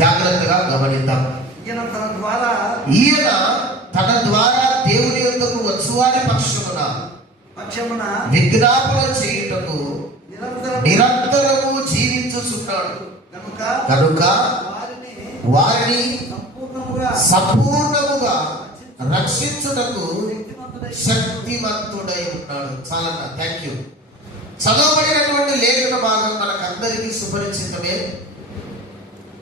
జాగ్రత్తగా గమనిద్దాం. ఈయన తన ద్వారా దేవుని యొద్దకు వచ్చువారి పక్షమున విజ్ఞాపన చేయుటకు నిరంతరము జీవించుచున్నాడు కనుక వారిని సంపూర్ణముగా రక్షించుటకు శక్తివంతుడై ఉన్నాడు. చాలా థ్యాంక్ యూ. చదవబడినటువంటి లేఖన భాగం మనకందరికీ సుపరిచితమే.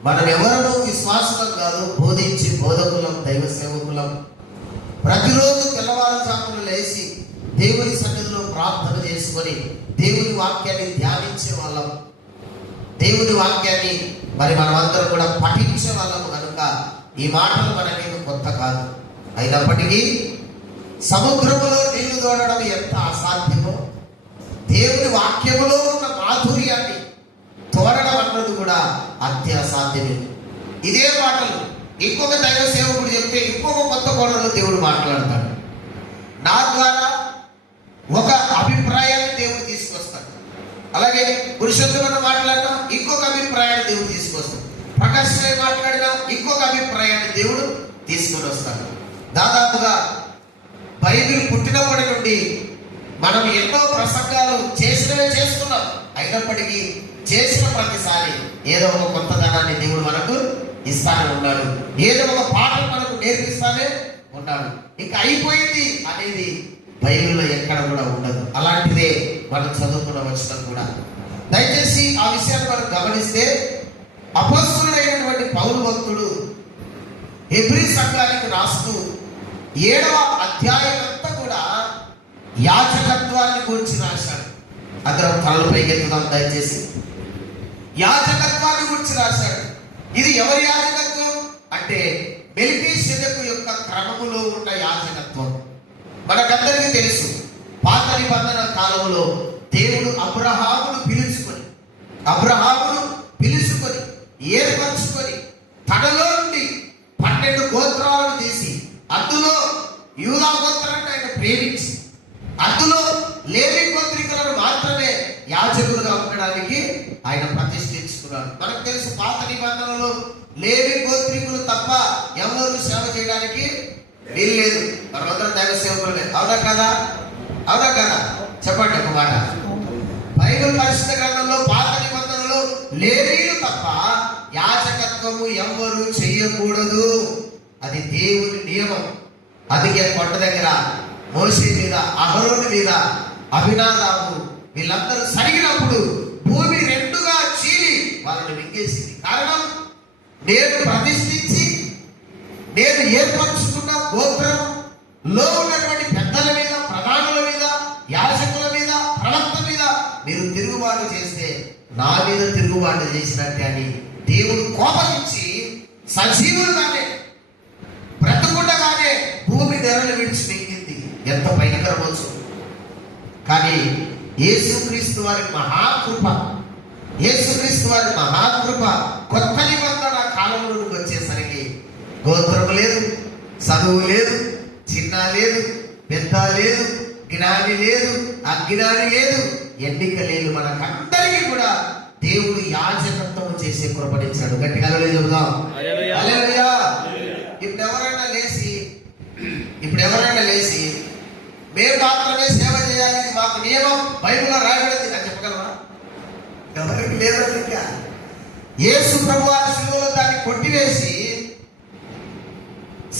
మనం ఎవరూ విశ్వాసం కాదు, బోధించి బోధకులం, దైవ సేవకులం. ప్రతిరోజు తెల్లవారుజామున లేచి దేవుని సన్నిధిలో ప్రార్థన చేసుకొని దేవుని వాక్యాన్ని ధ్యానించే వాళ్ళం. దేవుని వాక్యాన్ని మరి మనమందరం కూడా పఠించే వాళ్ళము కనుక ఈ మాటలు మనకేమి కొత్త కాదు. అయినప్పటికీ సముద్రములో నీళ్లు తోడడం ఎంత అసాధ్యమో దేవుని వాక్యములో ఉన్న మాధుర్యాన్ని తోడడం అన్నది కూడా అత్యసాధ్యమే. ఇదే మాటలు ఇంకొక దైవ సేవకుడు చెప్తే ఇంకొక కొత్త కోణంలో దేవుడు మాట్లాడతాడు. నా ద్వారా ఒక అభిప్రాయాన్ని దేవుడు తీసుకొస్తాడు. అలాగే పురుషోత్తముడు మాట్లాడినా ఇంకొక అభిప్రాయాన్ని దేవుడు తీసుకొస్తాడు. ప్రకాశమై మాట్లాడినా ఇంకొక అభిప్రాయాన్ని దేవుడు తీసుకొని వస్తాడు. దాదాపుగా బైబిల్ పుట్టినప్పటి నుండి మనం ఎన్నో ప్రసంగాలు చేస్తున్నాం. అయినప్పటికీ చేసిన ప్రతిసారి ఏదో ఒక కొత్తదనాన్ని దేవుడు మనకు ఇస్తానే ఉన్నాడు. ఏదో ఒక పాఠం మనకు నేర్పిస్తానే ఉన్నాడు. ఇంకా అయిపోయింది అనేది బైబిల్లో ఎక్కడ కూడా ఉండదు. అలాంటిదే మనం చదువుకున్న వచనం కూడా. దయచేసి ఆ విషయాన్ని మనం గమనిస్తే అపొస్తలుడైనటువంటి పౌలు భక్తుడు హెబ్రీ సంఘానికి రాస్తూ 7వ అధ్యాయం అంతా కూడా యాజకత్వాన్ని గురించి రాశాడు. అందరం కళ్ళు పైకెత్తుదాం దయచేసి. యాజకత్వాన్ని గురించి రాశాడు. ఇది ఎవరి యాజకత్వం అంటే మెల్కీసెదెకు యొక్క క్రమములో ఉన్న యాజకత్వం. మనకందరికీ తెలుసు, పాత నిబంధన కాలంలో దేవుడు అబ్రహామును పిలుచుకొని ఏర్పరచుకొని తనలో నుండి 12 గోత్రాలను తీసి అందులో యూదా గోత్రాన్ని ఆయన ప్రేమించి అందులో లేవి గోత్రికులను మాత్రమే యాజకులుగా ఉండడానికి ఆయన ప్రతిష్ఠించుకున్నాడు. మనకు తెలుసు, పాత నిబంధనలో లేవి గోత్రికులు తప్ప ఎవరు సేవ చేయడానికి వీల్లేదు. మనమందరం దైవ సేవకులే. అవునా కదా? చెప్పండి ఒక మాట. బైబిల్ పరిశుద్ధ గ్రంథంలో పాత నిబంధనలో లేవీలు తప్ప యాజకత్వము ఎవ్వరూ చెయ్యకూడదు. అది దేవుని నియమం. అందుకే కొండ దగ్గర మోషే మీద, అహరోను మీద, అభినాదాబు వీళ్ళందరూ సరిగినప్పుడు భూమి 2గా చీలి వాళ్ళని మింగేసింది. కారణం, నేను ప్రతిష్ఠించి నేను ఏర్పరచుకున్న గోత్రంలో ఉన్నటువంటి పెద్దల మీద, ప్రధానుల మీద, యాజకుల మీద, ప్రవక్త మీద మీరు తిరుగుబాటు చేస్తే నా మీద తిరుగుబాటు చేసినట్టే అని దేవుడు కోపగించి సజీవులుగానే బ్రతకుండగానే భూమి ధరలు విడిచి మింగింది. ఎంత భయంకరమవచ్చు. కానీ యేసుక్రీస్తు వారి మహాకృప కొత్త నిబంధన కాలంలోకి వచ్చేసరికి గోత్రం లేదు, చదువు లేదు, చిన్న లేదు, పెద్ద లేదు, జ్ఞాని లేదు, అజ్ఞాని లేదు, ఎన్నిక లేదు. మనకందరికీ కూడా దేవుడు యాజకత్వం చేసే కృపణించాడు. గట్టిగా చెబుదాం హల్లెలూయా. ఇప్పుడు ఎవరైనా లేచి మేము మాత్రమే సేవ చేయాలి, మాకు నియమం బైబిల్లో రాయబడింది అని చెప్పగలరా? ఎవరికి లేదు. ఇంకా యేసు ప్రభువారి శిలువలో దాన్ని కొట్టివేసి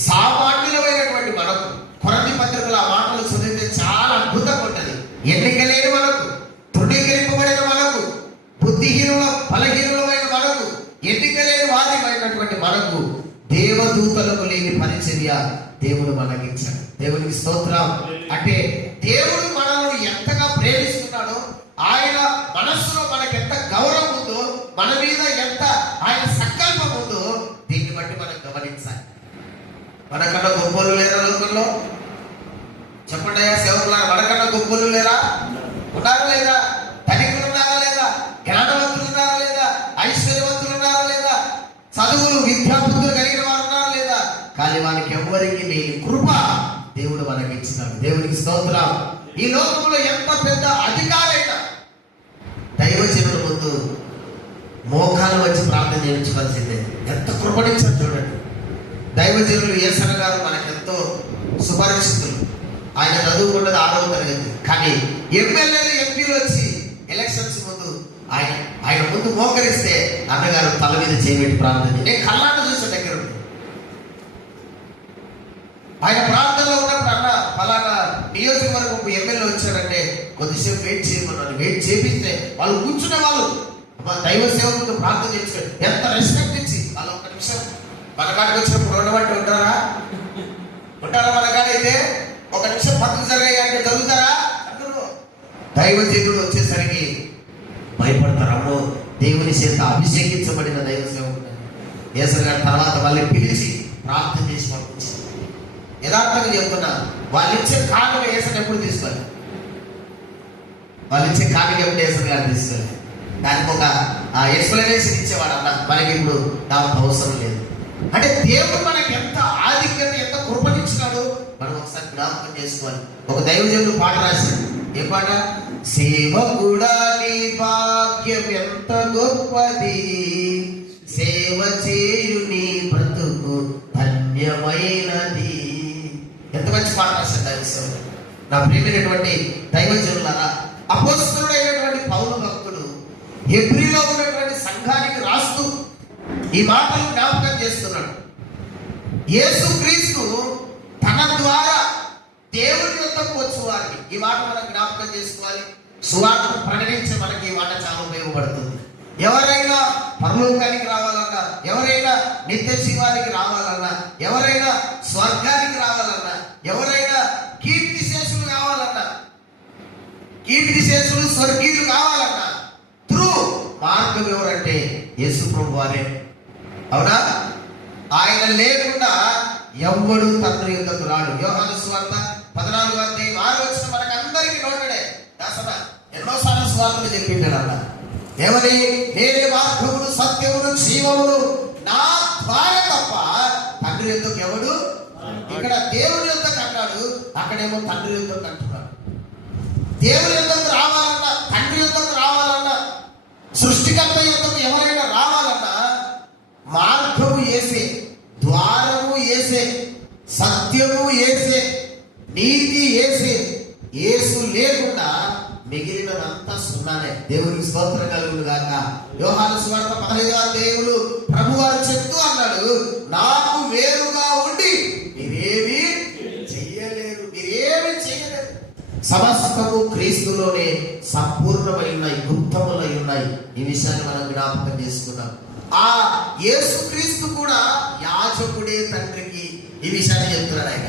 సామాన్యులమైనటువంటి మనకు, కొరంథీ పత్రికలో ఆ మాటలు చదివితే చాలా అద్భుతంగా ఉంటుంది. ఎన్నిక లేని మనకు, తృణీకరింపబడిన మనకు, బలహీనులమైన మనకు, ఎన్నిక లేని వారిమైనటువంటి మనకు దేవదూతలకు లేని పరిచర్య దేవుడు మనకిచ్చాడు. దేవునికి స్తోత్రం. అంటే దేవుడు మనల్ని ఎంతగా ప్రేమిస్తున్నాడో, ఆయన మనస్సులో మనకి ఎంత గౌరవం ఉందో, మన మీద ఎంత ఆయన సంకల్పం ఉందో దీన్ని బట్టి మనం గమనించాలి. మనకన్నా గొప్పలు లేరా లోకంలో? చెప్పండి అయ్యా సేవకులారా, మనకన్నా గొప్పలు లేరా? ఉన్నారా లేదా? ధనికులు ఉన్నారా లేదా? జ్ఞానవంతులు ఉన్నారా లేదా? ఐశ్వర్యవంతులు ఉన్నారా లేదా? చదువులు విద్యాబుద్ధులు కలిగిన వారు ఉన్నారా లేదా? కానీ వాళ్ళకి ఎవరికి లేని కృప దేవుడు మనకి ఇచ్చినాడు. దేవునికి స్తోత్రం. ఈ లోకంలో ఎంత పెద్ద అధికారైనా దైవజనుల ముందు మోకాలు వచ్చి ప్రార్థన చేయించుకోవాల్సిందే. ఎంత కృపణించారు చూడండి. దైవజనులు యేసన్న గారు మనకెంతో సుపరిచితులు. ఆయన చదువుకున్నది 6వ తరగతి, కానీ ఎమ్మెల్యేలు ఎంపీలు వచ్చి ఎలక్షన్స్ ముందు ఆయన ముందు మోకరిస్తే అన్నగారు తల మీద చేయబెట్టి ప్రార్థన. నేను కళ్ళాట చూసే దగ్గర ఉంది. ఆయన ప్రార్థనలో ఉన్నప్పుడు అన్న ఫలానా నియోజకవర్గం ఎమ్మెల్యే వచ్చారంటే కొద్దిసేపు వెయిట్ చేయమన్నాను. వెయిట్ చేపిస్తే వాళ్ళు కూర్చునే వాళ్ళు దైవ సేవకులతో ప్రార్థన చేస్తారు. ఎంత రెస్పెక్ట్ ఇచ్చి వాళ్ళు 1 నిమిషం మన కాడికి వచ్చినప్పుడు ఉండబట్టి ఉంటారా మన కాడైతే 1 నిమిషం పక్కకు జరిగాయి అంటే జరుగుతారా? దైవజనుడు వచ్చేసరికి భయపడతారు. అమ్మో, దేవుని చేత అభిషేకించబడిన దైవ సేవకుడు యేసన్న గారి తర్వాత వాళ్ళని పిలిచి ప్రార్థన చేసి పంపించి, యథార్థంగా చెప్తున్నా, వాళ్ళు ఇచ్చే కానుక యేసన్న ఎప్పుడు తీసుకోవాలి. వాళ్ళు ఇచ్చే కానుక ఎప్పుడు యేసన్న గారు తీసుకోవాలి. దానికి ఒక ఎక్స్ప్లెనేషన్ ఇచ్చేవాడు అన్న. మనకి ఇప్పుడు దానికి అవసరం లేదు. అంటే దేవుడు మనకి ఎంత ఆధిక్యత, ఎంత కృపణించినాడు మనం ఒకసారి జ్ఞాపకం చేసుకోవాలి. ఒక దైవజనుడు పాట రాశాడు. ఏ పాట? సేవకుడా నీ భాగ్యం ఎంత గొప్పది, సేవ చేయు నీ బ్రతుకు ధన్యమైనది. ఎంత మంచి పాట రాశాడు దైవజనుడు. నా ప్రియమైనటువంటి దైవజనులారా, అపోస్తలుడైనటువంటి పౌలు భక్తుడు హెబ్రీలో ఉన్నటువంటి సంఘానికి రాస్తూ ఈ మాటలు జ్ఞాపకం చేస్తున్నాడు. యేసుక్రీస్తు తన ద్వారా దేవుని యొద్దకు వచ్చి వారికి, ఈ మాట మనం జ్ఞాపకం చేసుకోవాలి. సువార్తను ప్రకటించే మనకి ఈ మాట చాలా ఉపయోగపడుతుంది. ఎవరైనా పరలోకానికి రావాలన్నా, ఎవరైనా నిత్య జీవానికి రావాలన్నా, ఎవరైనా స్వర్గానికి రావాలన్నా, ఎవరైనా కీర్తిశేషులు కావాలన్నా, కీర్తిశేషులు స్వర్గీయులు కావాలన్నా త్రూ మార్గం ఎవరంటే యేసు ప్రభు వారే. అవునా? ఆయన లేకుండా ఎవ్వడు తండ్రి యొద్దకు రాడు. యోహాను సువార్త 14వ అధ్యాయం 6వ వచనం మనకు అందరికీ నోటెడే. దాసన ఎన్నోసార్లు సువార్తలు చెప్పింటాడు అన్న. ఏమని? నేనే మార్గమును సత్యమును జీవమును, నా ద్వారా తప్ప తండ్రి యొద్దకు ఎవడు. ఇక్కడ దేవుని యొద్దకు అన్నాడు, అక్కడేమో తండ్రి యొద్దకు అంటున్నాడు. దేవుని యొద్దకు రావాలన్నా, తండ్రి యొద్దకు రావాలన్నా, సృష్టికర్త యొద్దకు ఎవరైనా రావాలన్నా మార్గము యేసే, ద్వారము యేసే, సత్యము యేసే, నీతి యేసే. యేసు లేకుండా మిగిలినదంతా సున్నానే. దేవునికి స్తోత్రం కలుగును గాక. యోహాను సువార్త 15వ అధ్యాయంలో ప్రభువారు చెప్తూ అన్నాడు, నాకు వేరుగా ఉండి మీరేమీ చెయ్యలేరు, మీరేమీ చెయ్యలేరు. సమస్తము క్రీస్తులోనే సంపూర్ణమై ఉన్నాయి, గుప్తములై ఉన్నాయి. ఈ విషయాన్ని మనం జ్ఞాపకం చేసుకున్నాం. ఆ యేసుక్రీస్తు కూడా యాజకుడే తండ్రికి. ఈ విషయాన్ని చెప్తున్నాడు ఆయన.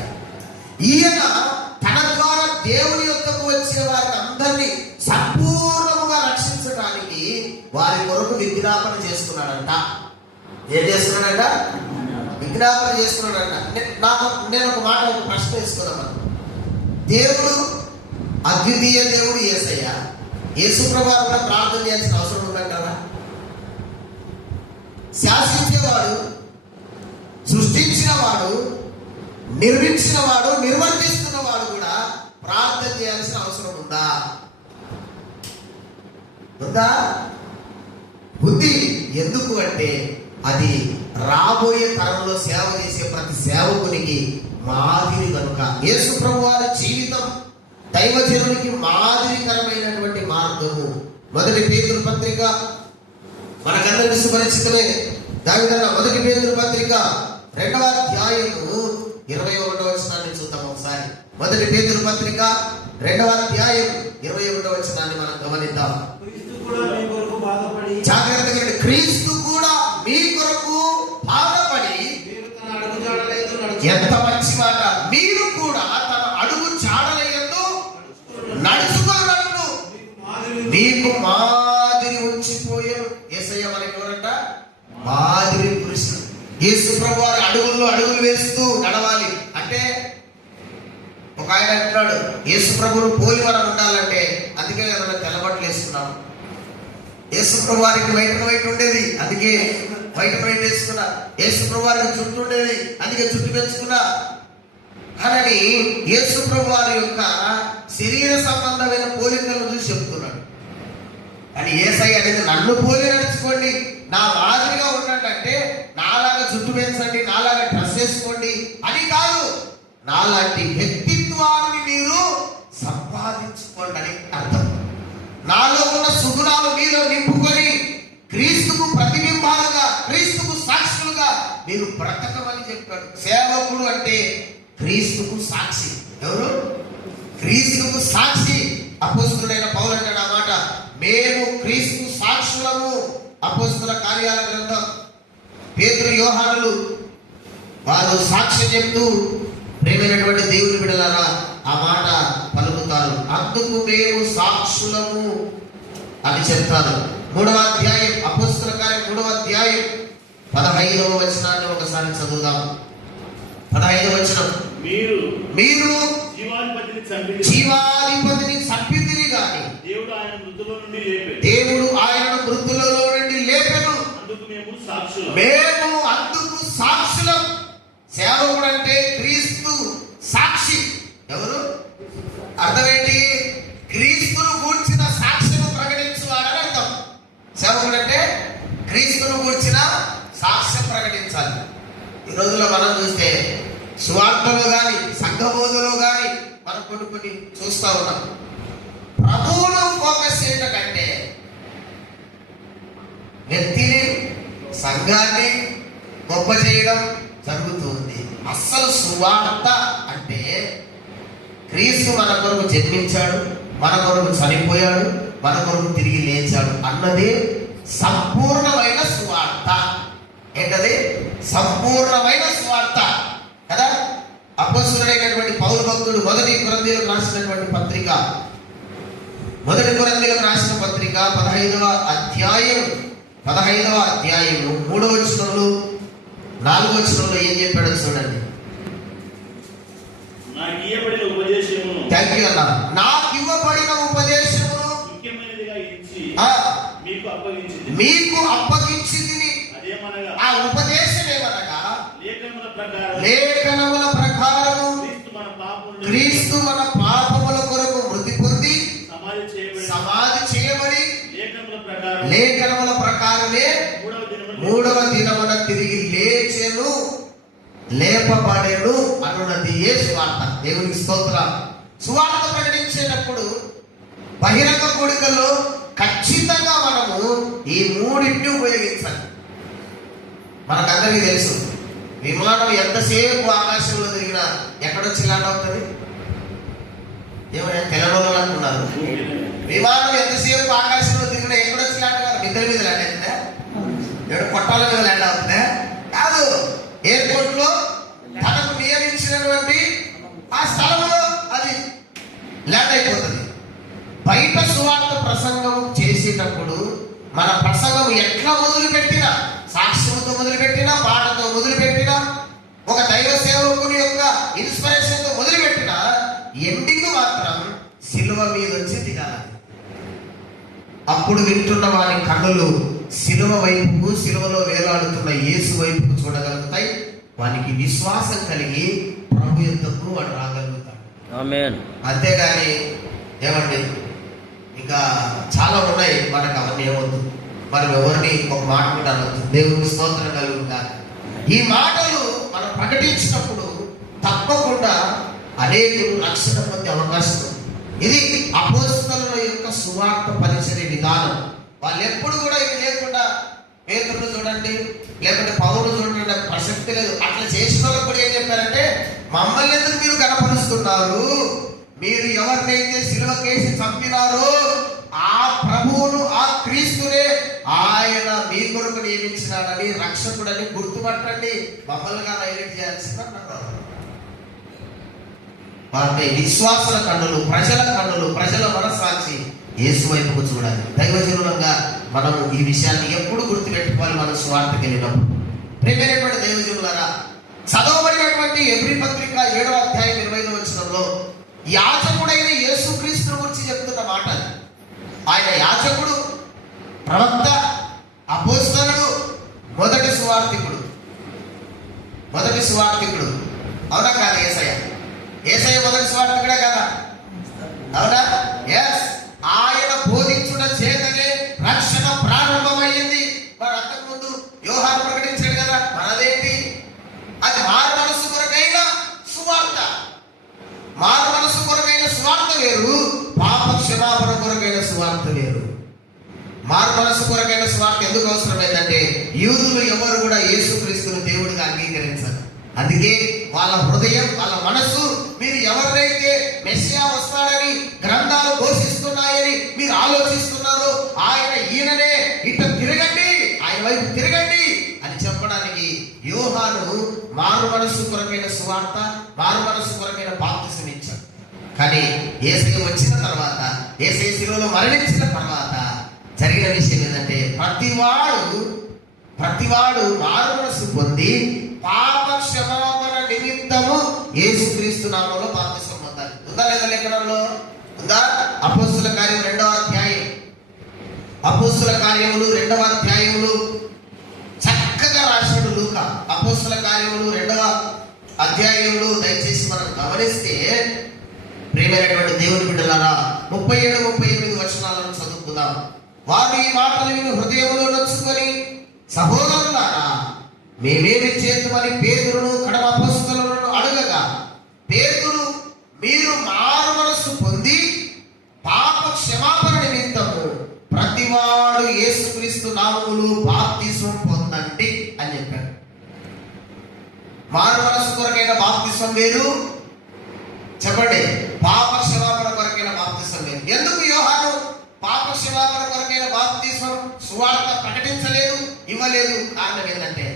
ఈయన తన ద్వారా దేవుని యొద్దకు వచ్చే వారిని అందరినీ సంపూర్ణముగా రక్షించడానికి వారి కొరకు విజ్ఞాపన చేస్తున్నాడంట. ఏం చేస్తున్నాడంట? విజ్ఞాపన చేస్తున్నాడంట. నేను ఒక మాట, ఒక ప్రశ్న వేసుకున్నాను. దేవుడు అద్వితీయ దేవుడు యేసయ్య, యేసు ప్రభువు కూడా ప్రార్థన చేయాల్సిన అవసరం ఉందంటారా? శాసించేవాడు, సృష్టించినవాడు, నిర్మించినవాడు, నిర్వర్తిస్తున్నవాడు కూడా ప్రార్థన చేయాల్సిన అవసరం ఉందా? బుద్ధి. ఎందుకు అంటే అది రాబోయే తరంలో సేవ చేసే ప్రతి సేవకునికి మాదిరి కనుక. యేసు ప్రభు వారి జీవితం దైవజనునికి మాదిరికరమైనటువంటి మార్గము. 1 పేతురు పత్రిక మనకందరికీ సుపరిచితమే. దావిదన్న 1 పేతురు పత్రిక 2వ అధ్యాయము 21వ వచనాన్ని చూద్దాం ఒకసారి. 1 పేతురు పత్రిక 2వ అధ్యాయం 21వ వచనాన్ని మనం గమనిద్దాం. జాగ్రత్తగా, క్రీస్తు కూడా మీ కొరకు బాధపడి, ఎంత మంచి మాట, మీరు కూడా తన అడుగు జాడలయందు నడుచుకున్నట్లు మీకు మాదిరి ఉంచిపోయారు. యేసయ్య మనకి ఎవరంట? మాదిరి పురుషుడు. యేసు ప్రభు వారి అడుగుల్లో అడుగులు వేస్తూ నడవాలి అంటే, ఒక ఆయన అంటున్నాడు, యేసు ప్రభువును పోలి మనం ఉండాలంటే, అందుకే మనం తెల్లబట్టలు వేసుకున్నాం. యేసు ప్రభు వారికి వైట్ ఉండేది, అందుకే వైట్ వేసుకున్నా. యేసు ప్రభు వారికి జుట్టు ఉండేది, అందుకే జుట్టు పెంచుకున్నా. అని యేసు ప్రభు వారి యొక్క శరీర సంబంధమైన పోలికలను చూసి చెప్తున్నాడు. కానీ యేసయ్య అనేది నన్ను పోలి నడుచుకోండి, నా మాదిరిగా ఉండండి అంటే నాలాగా జుట్టు పెంచండి, నాలాగా డ్రెస్ వేసుకోండి అని కాదు. నాలాంటి వ్యక్తిత్వాన్ని మీరు సంపాదించుకోండి అని అర్థం. నాలో ఉన్న సుగుణాలు మీలో నింపుకొని క్రీస్తుకు ప్రతిబింబాలుగా, క్రీస్తుకు సాక్షులుగా మీరు బ్రతకమని చెప్పాడు. సేవకుడు అంటే క్రీస్తుకు సాక్షి. ఎవరు? క్రీస్తుకు సాక్షి. అపోస్తుడైన పౌలు అంటాడు ఆ మాట, మేము క్రీస్తు సాక్షులము. అపోస్తుల కార్యాల గ్రంథం పేతురు, యోహానులు వారు సాక్ష్యం చెప్తూ ప్రేమైనటువంటి దేవుని బిడ్డలారా ఆ మాట పలుకుతారు. అందుకు మేము సాక్షులము అని చెప్తారు. 3వ అధ్యాయం అపోస్తుల కార్యం 3వ అధ్యాయం 15వ వచనాన్ని ఒకసారి చదువుదాం. 15వ వచనం, మీరు జీవాధిపతిని చంపితిరి గాని దేవుడు ఆయనను మృతులలో నుండి లేపెను. మేము అందుకు సాక్షులం. సేవకుడు అంటే క్రీస్తు సాక్షి. ఎవరు? అర్థమేంటి? క్రీస్తును గూర్చిన సాక్ష్యము ప్రకటించువాడని అర్థం. సేవకుడు అంటే క్రీస్తును గూర్చిన సాక్ష్యం ప్రకటించాలి. ఈ రోజుల్లో మనం చూస్తే సువార్తలో కానీ సంఘబోధలో కానీ మనం కొన్ని చూస్తా ఉన్నాం. ప్రభువును ఫోకస్ చేయడం కంటే వ్యక్తిని, సంఘాన్ని గొప్ప చేయడం జరుగుతుంది. అస్సలు సువార్త అంటే క్రీస్తు మన కొరకు జన్మించాడు, మన కొరకు చనిపోయాడు, మన కొరకు తిరిగి లేచాడు అన్నది సంపూర్ణమైన సువార్త. ఏంటది? సంపూర్ణమైన సువార్త కదా. అపోస్తులైనటువంటి పౌలు భక్తుడు 1 కొరింథీయులకు రాసినటువంటి పత్రిక 1 కొరింథీయులకు రాసిన పత్రిక 15వ అధ్యాయం 3వ వచనంలో 4వ వచనంలో ఏం చెప్పాడో చూడండి. నాకు ఇవ్వబడిన ఉపదేశమును మీకు అప్పగించింది. ఆ ఉపదేశం ఏమనగా లేఖనముల ప్రకారము క్రీస్తు మన పాపముల కొరకు మృతి పొంది సమాధి చేయబడి లేఖనముల ప్రకారమే 3వ దినమున తిరిగి లేచెను, లేపబడెను అనున్నది ఏ సువార్త. దేవునికి స్తోత్రం. సువార్త ప్రకటించేటప్పుడు బహిరంగ కూడికల్లో ఖచ్చితంగా మనము ఈ 3 ఉపయోగించాలి. మనకందరికీ తెలుసు, విమానం ఎంతసేపు ఆకాశంలో తిరిగినా ఎక్కడొచ్చి ల్యాండ్ అవుతుంది? ఏమైనా తెలంగాణలో అనుకున్నారు? విమానం ఎంతసేపు ఆకాశంలో తిరిగినా ఎక్కడొచ్చి ల్యాండ్ కాదు? మిద్దెల మీద ల్యాండ్ అవుతుందా? ఎక్కడ కొట్టాల మీద ల్యాండ్ అవుతుందా? కాదు. ఎయిర్పోర్ట్ లో తనకు నియమించినటువంటి ఆ స్థలంలో అది ల్యాండ్ అయిపోతుంది. బయట సువార్త ప్రసంగం చేసేటప్పుడు మన ప్రసంగం ఎట్లా మొదలుపెట్టినా, సాక్ష్యంతో మొదలుపెట్టినా, పాటతో మొదలుపెట్టినా, ఒక దైవ సేవకుని యొక్క ఇన్స్పిరేషన్ తో మొదలుపెట్టినా ఎండింగ్ మాత్రం సిలువ మీద వచ్చి దిగాలి. అప్పుడు వింటున్న వారి కన్నులు సిలువ వైపుకు, సిలువలో వేలాడుతున్న యేసు వైపుకు చూడగలుగుతాయి. వానికి విశ్వాసం కలిగి ప్రభు యొద్దకు వాడు రాగలుగుతాడు. ఆమేన్. అంతేగాని ఏమండి ఇంకా చాలా ఉన్నాయి, మనకు అవన్నీ ఏమవుతుంది. మనం ఎవరిని ఒక మాట కూడా అనొద్దు. దేవునికి స్తోత్రం కలుగుగా. ఈ మాటలు మనం ప్రకటించినప్పుడు తప్పకుండా అనేకులు రక్షణ పొందే అవకాశం ఉంది. ఇది అపోస్తలుల యొక్క సువార్త పరిచర్య విధానం. వాళ్ళు ఎప్పుడు కూడా ఇది లేకుండా పేతురును చూడండి, లేకుంటే పౌరులు చూడండి, నాకు ప్రసక్తి లేదు. అట్లా చేసిన వాళ్ళకి కూడా ఏం చెప్పారంటే, మమ్మల్ని ఎందుకు మీరు కనపరుస్తున్నారు? మీరు ఎవరినైతే సిలువకేసి చంపినారో ఆ ప్రభువును, ఆ క్రీస్తునే ఆయన మీ కొరకు నియమించినాడని, రక్షకుడని గుర్తుపట్టండి. మమ్మల్నిగా హైలైట్ చేయాల్సింది అన్నారు. వారి విశ్వాసుల కన్నులు, ప్రజల కన్నులు, ప్రజల మనస్సాక్షి యేసు వైపుకు చూడాలి. దైవజనులంగా మనము ఈ విషయాన్ని ఎప్పుడు గుర్తుపెట్టుకోవాలి. మన స్వార్థకి వెళ్ళినప్పుడు ప్రియమైనటువంటి దైవజనులారా, చదవబడినటువంటి ఎబ్రీ పత్రిక 7వ అధ్యాయం 25వ వచనంలో యాజకుడైన యేసుక్రీస్తు గురించి చెప్తున్న మాట. ఆయన యాజకుడు, ప్రవక్త, అపోస్తలుడు, మొదటి సువార్థికుడు. అవునా కాదు? యేసయ్య మొదటి సువార్థికుడే కదా? అవునా? ఎస్. ఆయన బోధించుట చేతనే సువార్త వేరు. మారు మనసు కొరకైన సువార్త ఎందుకు అవసరమైందంటే యూదులు ఎవరు కూడా యేసుక్రీస్తును దేవుడిగా అంగీకరించారు. అందుకే వాళ్ళ హృదయం, వాళ్ళ మనస్సు, మీరు ఎవరినైతే మెస్సియా వస్తాడని గ్రంథాలు ఘోషిస్తున్నాయని మీరు ఆలోచిస్తున్నారో ఆయన ఈయననే, ఇట తిరగండి, ఆయన వైపు తిరగండి అని చెప్పడానికి యోహాను మారు మనసు కొరకైన సువార్త, మారు మనసు కొరకైన బాప్తిసం ఇచ్చాడు. కానీ యేసయ్య వచ్చిన తర్వాత, యేసయ్య శిలువలో మరణించిన తర్వాత జరిగిన విషయం ఏంటంటే ప్రతివాడు మారు మనసు పొంది పాప క్షమాపణ నిమిత్తము యేసుక్రీస్తు నామములో బాప్తిసం పొందాలి. ఉందా లేదా లేఖనంలో? ఉందా? అపోస్తుల కార్యం 2వ అధ్యాయం, అపోస్తుల కార్యములు 2వ అధ్యాయములు చక్కగా రాశాడు లూకా. అపోస్తుల కార్యములు 2వ అధ్యాయంలో దయచేసి మనం గమనిస్తే ప్రియమైనటువంటి దేవుని బిడ్డలారా 37, 38 వచనాలను చదువుకుందాం. వారు ఈ మాటలు విని హృదయంలో నొచ్చుకొని, సహోదరులారా మేమేమి చేతుమని పేతురును కడమ అపోస్తలులను అడగగా, పేతురు మీరు మారు మనస్సు పొంది పాప క్షమాపణ నిమిత్తము ప్రతివాడు యేసుక్రీస్తు నామములో బాప్తిసం పొందండి అని చెప్పాడు. మారు మనస్సు కొరకైన బాప్తిసం వేరు, చెప్పండి, పాప క్షమాపణ కొరకైన బాప్తిసం వేరు. ఎందుకు యోహాను పాప క్షమాపణ కొరకైన బాప్తిసం సువార్త ప్రకటించలేదు, ఇవ్వలేదు? కారణం ఏంటంటే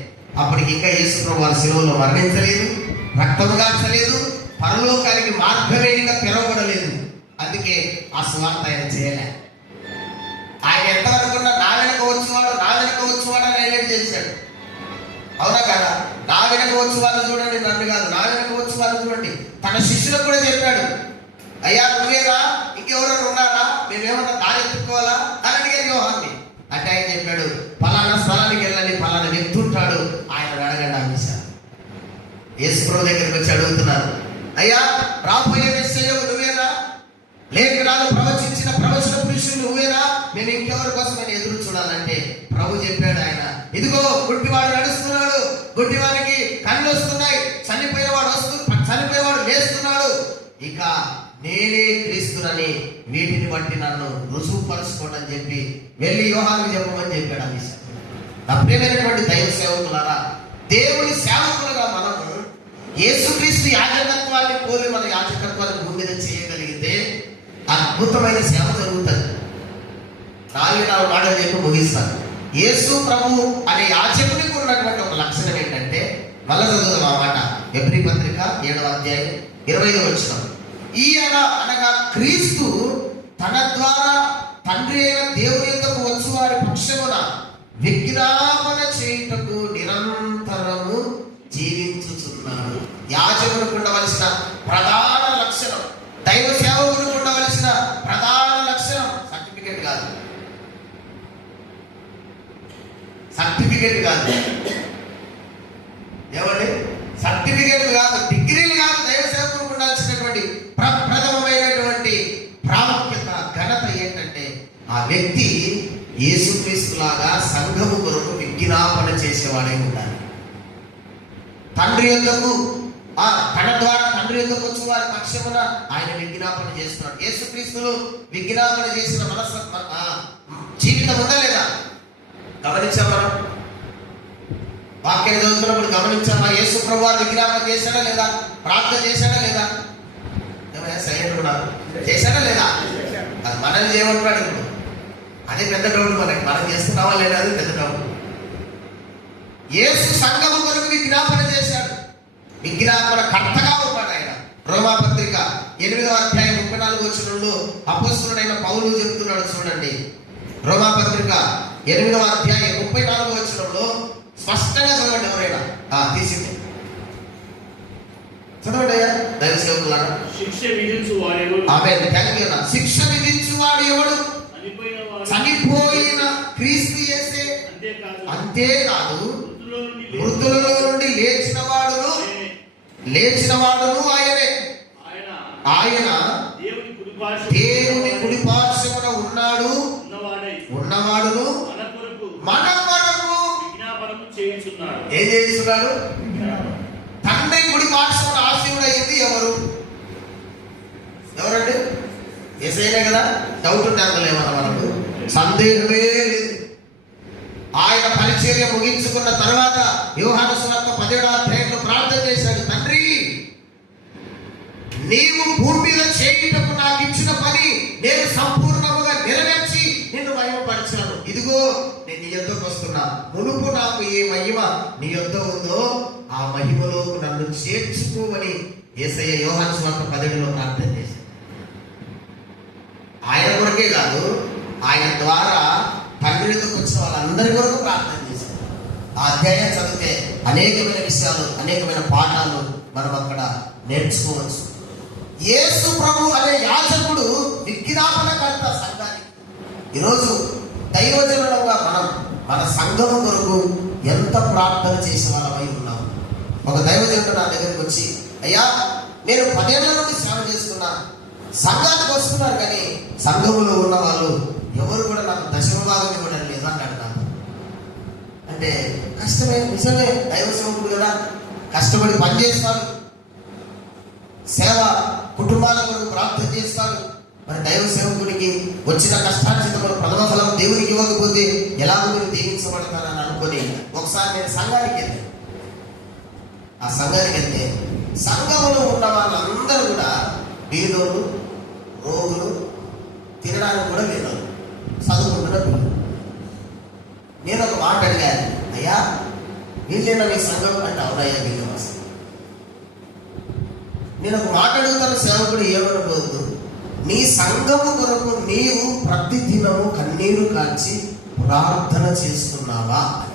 అప్పటికి ఇంకా యేసు ప్రభువు వారి శిలువలో మరణించలేదు, రక్తము గార్చలేదు, పరలోకానికి మార్గమే ఇంకా తెరవబడలేదు. అందుకే ఆ సువార్త ఆయన చేయలే. ఆయన ఎంతవరకు నా వెనక వచ్చేవాడు అని హైలైట్ చేశాడు. అవునా కదా? నా వెనక వచ్చే వాళ్ళు చూడండి, నన్ను కాదు, నా వెనక వచ్చే వాళ్ళు చూడండి. తన శిష్యులకు కూడా చెప్పాడు, అయ్యా నువ్వేరా, ఇంకెవరైనా ఉన్నారా, మేమేమన్నా దారి ఎత్తుకోవాలా అని అడిగారు యోహాన్ని. అంటే ఆయన చెప్పాడు, పలానా స్థలానికి వెళ్ళాలి, పలానా వ్యక్తి ఉంటాడు, ఆయన అడగండి అనేసారు. యేసు ప్రభు దగ్గరికి వచ్చి అడుగుతున్నారు, అయ్యా రాబోయే మెస్సయ్య నువ్వేనా, లేఖనాలు ప్రవచించిన ప్రవచన పురుషుడు నువ్వేనా, నేను ఇంకెవరి కోసం నేను ఎదురు చూడాలంటే ప్రభు చెప్పాడు, ఆయన ఇదిగో గుడ్డివాడు నడుస్తున్నాడు, గుడ్డివాడికి కళ్ళు వస్తున్నాయి, చనిపోయేవాడు లేస్తున్నాడు, ఇక నేనే క్రీస్తునని వీటిని బట్టి నన్ను రుజువుపరుచుకోండి అని చెప్పి వెళ్ళి యోహానుకు చెప్పమని చెప్పాడు. అని నా ప్రియమైనటువంటి దైవ సేవకులారా, దేవుని సేవకులుగా మనము యేసుక్రీస్తు యాజకత్వాన్ని పోలి మన యాజకత్వాన్ని భూమి మీద చేయగలిగితే అద్భుతమైన సేవ జరుగుతుంది. 4 మాటలు చెప్పి ముగిస్తాను. యేసు ప్రభు అనే యాజకునికి ఉన్నటువంటి ఒక లక్షణం ఏంటంటే, మళ్ళా చదువుదాం ఆ మాట. ఎబ్రీ పత్రిక 7వ అధ్యాయం 25వ వచనం. ఈయన అనగా క్రీస్తు తన ద్వారా తండ్రి అయిన దేవుని యొద్దకు వచ్చు వారి పక్షమున విజ్ఞాపన చేయుటకు నిరంతరము జీవించుచున్నాడు. యాజకునికి ఉండవలసిన ప్రధాన లక్షణం, దైవ సేవకునికి ఉండవలసిన ప్రధాన లక్షణం సర్టిఫికెట్ కాదు, ఏమండి, సర్టిఫికెట్ కాదు, డిగ్రీలు కాదు. దైవ సేవకునికి ఉండాల్సినటువంటి ప్రప్రథమమైనటువంటి ప్రాముఖ్యత, ఘనత ఏంటంటే ఆ వ్యక్తి యేసుక్రీస్తు లాగా సంఘము కొరకు విజ్ఞాపన చేసేవాడై ఉండాలి. తండ్రి యొద్దకు తన ద్వారా తండ్రి యొద్దకు వచ్చి వారి పక్షమున ఆయన విజ్ఞాపన చేస్తున్నాడు. యేసుక్రీస్తులు విజ్ఞాపన చేసిన మనసు జీవితం ఉందా లేదా గమనించామా? వాక్యం చదువుతున్నప్పుడు గమనించామా? యేసు ప్రభు వారు విజ్ఞాపన చేశాడా లేదా? ప్రార్థన చేశాడా లేదా? సైలెంట్ ఉన్నారు, చేశాడా లేదా? అది మనల్ని చేయమంటున్నాడు. ఇప్పుడు అదే పెద్ద డౌట్ మనకి, మనం చేస్తున్నావా లేదా అది పెద్ద డౌట్. యేసు సంఘము కొరకు విజ్ఞాపన చేశాడు, విజ్ఞాపన కర్తగా ఉన్నాడు ఆయన. రోమాపత్రిక 8వ అధ్యాయం 34వ వచనంలో అపోస్తలుడైన పౌలు చెప్తున్నాడు చూడండి. రోమాపత్రిక 8వ అధ్యాయం 34వ వచనంలో స్పష్టంగా చదవండి. ఎవరైనా తీసింది చదవండి అయ్యా దైవ సేవకులారా. శిక్ష విధించువాడు ఆమేన్. థాంక్యూ అన్న. శిక్ష విధించువాడు ఎవడు? చనిపోయిన క్రీస్తు యేసే. అంతేకాదు మృతులలో నుండి లేచిన వాడును ఆయనే. ఆయన దేవుని కుడి పార్శ్వమున ఉన్నవాడును మన కొరకు ఏం చేస్తున్నాడు? తండ్రి కుడి పార్శ్వమున ఆసీనుడైంది ఎవరండి? యేసయ్యనే కదా, డౌట్ ఉంటే అందులో ఏమన్నా మనకు సందేహమే లేదు. ఆయన పరిచర్య ముగించుకున్న తర్వాత యోహాను సువార్త 17వ అధ్యాయంలో ప్రార్థన చేశాడు, తండ్రి నీవు భూమి మీద చేయుటకు నాకు ఇచ్చిన పని నేను సంపూర్ణముగా నెరవేర్చి నిన్ను మహిమపరిచాను. ఇదిగో నేను నీ యొద్దకు వస్తున్నా. మునుపు నాకు ఏ మహిమ నీ యొద్ద ఉందో ఆ మహిమలో నన్ను చేర్చుకోమని యేసయ్య యోహాను సువార్త 17లో ప్రార్థన చేశాడు. ఆయన కొరకే కాదు, ఆయన ద్వారా 12కు వచ్చిన వాళ్ళందరి కొరకు ప్రార్థన చేశారు. ఆ అధ్యాయం చదివితే అనేకమైన విషయాలు, అనేకమైన పాఠాలు మనం అక్కడ నేర్చుకోవచ్చు. యేసు ప్రభు అనే యాజకుడు విజ్ఞాపనకర్త సంఘానికి. ఈరోజు దైవజనులుగా మనం మన సంఘం కొరకు ఎంత ప్రార్థన చేసే వాళ్ళమై ఉన్నాము. ఒక దైవజనుడు నా దగ్గరికి వచ్చి, అయ్యా నేను 10 ఏళ్ల నుండి సేవ చేస్తున్నా, సంఘానికి వస్తున్నారు కానీ సంఘములో ఉన్న వాళ్ళు ఎవరు కూడా నాకు దశమ భాగం ఇవ్వడం లేదు అంటాడు. నాకు అంటే కష్టమే, నిజమే, దైవ సేవకుడు కదా, కష్టపడి పనిచేస్తాడు, సేవ కుటుంబాల కొరకు ప్రార్థన చేస్తాడు. మరి దైవ సేవకుడికి వచ్చిన కష్టార్జితములు ప్రథమ ఫలం దేవునికి ఇవ్వకపోతే ఎలాగో మీరు దీవించబడతారని అనుకొని ఒకసారి నేను సంఘానికి వెళ్ళాను. ఆ సంఘానికి వెళ్తే సంఘంలో ఉన్న వాళ్ళందరూ కూడా బీదోళ్ళు, రోగులు, తినడానికి కూడా లేరు, చదువుకుంటున్న పిల్లలు. నేను ఒక మాట అడిగాను, అయ్యా వీళ్ళేనా మీ సంఘం అంటే? అవునయ్యా వీళ్ళు. నేను ఒక మాట అడుగుతాను, సేవకుడు ఏమనబోద్దు, నీ సంఘము కొరకు నీవు ప్రతి దినము కన్నీరు కాల్చి ప్రార్థన చేస్తున్నావా అంటే?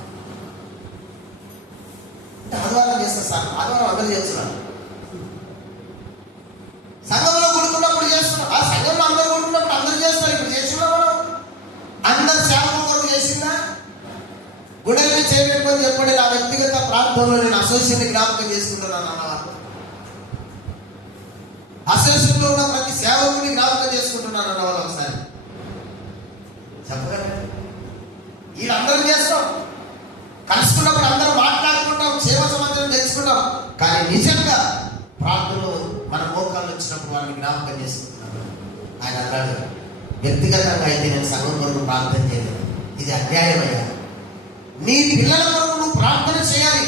ఆదివారం చేస్తా సార్. ఆదివారం అందరూ చేస్తున్నారు. సంఘంలో కొడుకున్నప్పుడు చేస్తున్నాం, ఆ సంఘంలో అందరూ కొడుకున్నప్పుడు అందరూ చేస్తారు. ఇప్పుడు చేస్తున్నా మనం అందరు సేవకుల కొరకు చేసిందా? గుండెల్ని చేయబెట్టుకొని చెప్పండి, నా వ్యక్తిగత ప్రార్థనలో నేను అసోసియేషన్ జ్ఞాపకం చేసుకుంటున్నాను అన్నవారు. అసోసియేషన్లో ఉన్న ప్రతి సేవకుని జ్ఞాపకం చేసుకుంటున్నాను అన్నవాళ్ళు ఒకసారి చెప్పగలరు? వీళ్ళందరూ చేస్తాం, కలుసుకున్నప్పుడు అందరూ మాట్లాడుకుంటాం, క్షేమ సమాచారం తెలుసుకుంటాం, కానీ నిజంగా ప్రార్థనలో మన మోకాళ్ళు వచ్చినప్పుడు వాళ్ళని జ్ఞాపకం చేసుకుంటున్నాను. ఆయన అన్నాడు, వ్యక్తిగతంగా అయితే నేను సంఘం కొరకు ప్రార్థన చేయలేదు, ఇది అన్యాయమయ్యా. నీ పిల్లల కొరకు నువ్వు ప్రార్థన చేయాలి.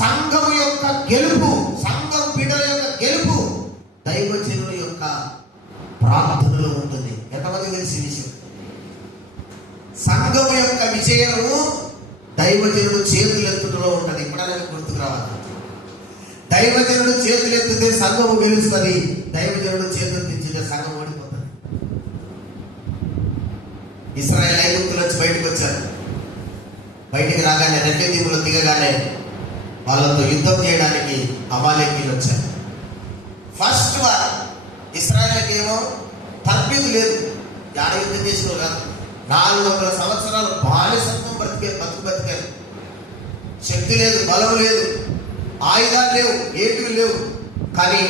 సంఘం యొక్క గెలుపు, సంఘం బిడ్డల యొక్క గెలుపు దైవజనుల యొక్క ప్రార్థనలో ఉంటుంది. ఎంతమంది తెలిసి విషయం? సంఘం యొక్క విజయము దైవజనుడు చేతులెత్తుటలో ఉంటుంది. ఇప్పుడైనా గుర్తుకు రావాలి. దైవజనుడు చేతులెత్తితే సంఘము గెలుస్తుంది, దైవజనుడు చేతులు తెచ్చితే సంఘం ఓడిపోతుంది. ఇశ్రాయేలు ఐగుప్తు నుంచి బయటకు వచ్చారు. బయటికి రాగానే రెడ్డి దీవులు దిగగానే వాళ్ళతో యుద్ధం చేయడానికి అమాలేకీయులు వచ్చారు. ఫస్ట్ వార్ ఇశ్రాయేలుకి ఏమో తర్బీదు లేదు, యాడ యుద్ధం చేసిన కాదు. 400 సంవత్సరాలు బానిసత్వం బతికారు. శక్తి లేదు, బలం లేదు, ఆయుధాలు లేవు, ఏటులు లేవు. కానీ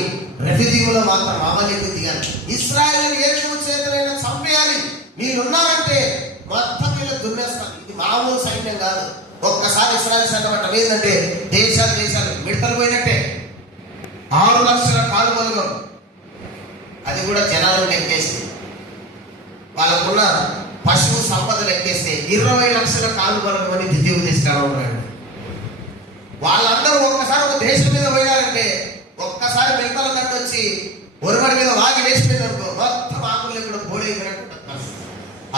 రెఫ్యూజీలో మాత్రం అమాలేకీయులు దిగారు. ఇశ్రాయేలు ఏడు చేతులైనా చంపేయాలి, వీళ్ళు ఉన్నారంటే మొత్తం వీళ్ళు దున్నేస్తారు. ఇది మామూలు సైన్యం కాదు. ఒక్కసారి ఇశ్రాయేలు సైన్యం అంటే ఏంటంటే దేశాలు మిడతలు పోయినట్టే. 6 లక్షల కాలువలుగా, అది కూడా జనాలను లెక్కేసి, వాళ్ళకున్న పశువు సంపదలు లెక్కేస్తే 20 లక్షల కాలువలు అని ద్వితీయోపదేశకాండంలో ఉన్నాడు. వాళ్ళందరూ ఒక్కసారి ఒక దేశం మీద పోయారంటే ఒక్కసారి మిగతాల కంటే వచ్చి ఒరుమడి మీద వాగి వేసిపోయిందనుకో మొత్తం ఆకులు కూడా బోడైపోయినట్టు.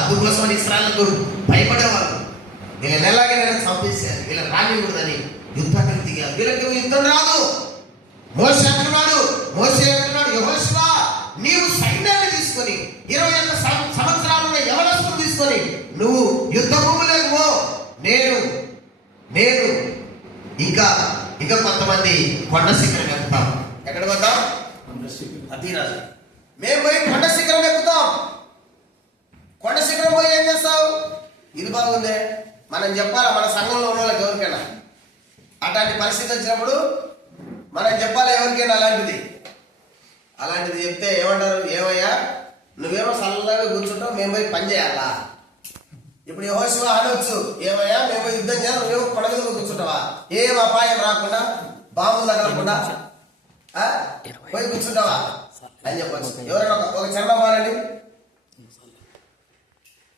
అందుకోసం ఇశ్రాయేలుకు భయపడేవాళ్ళు. వీళ్ళని ఎలాగైనా చంపేశారు, వీళ్ళని రానికూడదని యుద్ధానికి దిగారు. వీళ్ళకి యుద్ధం రాదు. మోషే అంటున్నాడు, యెహోషువ నీవు సైన్యాన్ని తీసుకొని 21 సంవత్సరాలున్న యవనస్తులు తీసుకొని నువ్వు యుద్ధ భూములకు పో. నేను ఇంకా కొంతమంది కొండ శిఖరం ఎక్కుతాం. ఎక్కడ పోతాం? అతిరాజు. మేము పోయి కొండ శిఖరం ఎక్కుతాం. కొండ శిఖరం పోయి ఏం చేస్తావు? ఇది బాగుందే, మనం చెప్పాలా మన సంఘంలో ఉన్న వాళ్ళకి ఎవరికైనా అట్లాంటి పరిస్థితి వచ్చినప్పుడు మనం చెప్పాలి ఎవరికైనా అలాంటిది చెప్తే ఏమంటారు? ఏమయ్యా నువ్వేమో చల్లగా కూర్చుంటావు, మేము పోయి పని చేయాలా? ఇప్పుడు యెహోషువ అనొచ్చు, ఏమయ్యా మేము పోయి యుద్ధం చేయాలి, నువ్వేమో కొండ మీద కూర్చుంటావా? ఏం అపాయం రాకుండా, బాంబులు తగలకుండా పోయి కూర్చుంటావా అని చెప్పచ్చు. ఎవరైనా ఒక చంద్రబాబు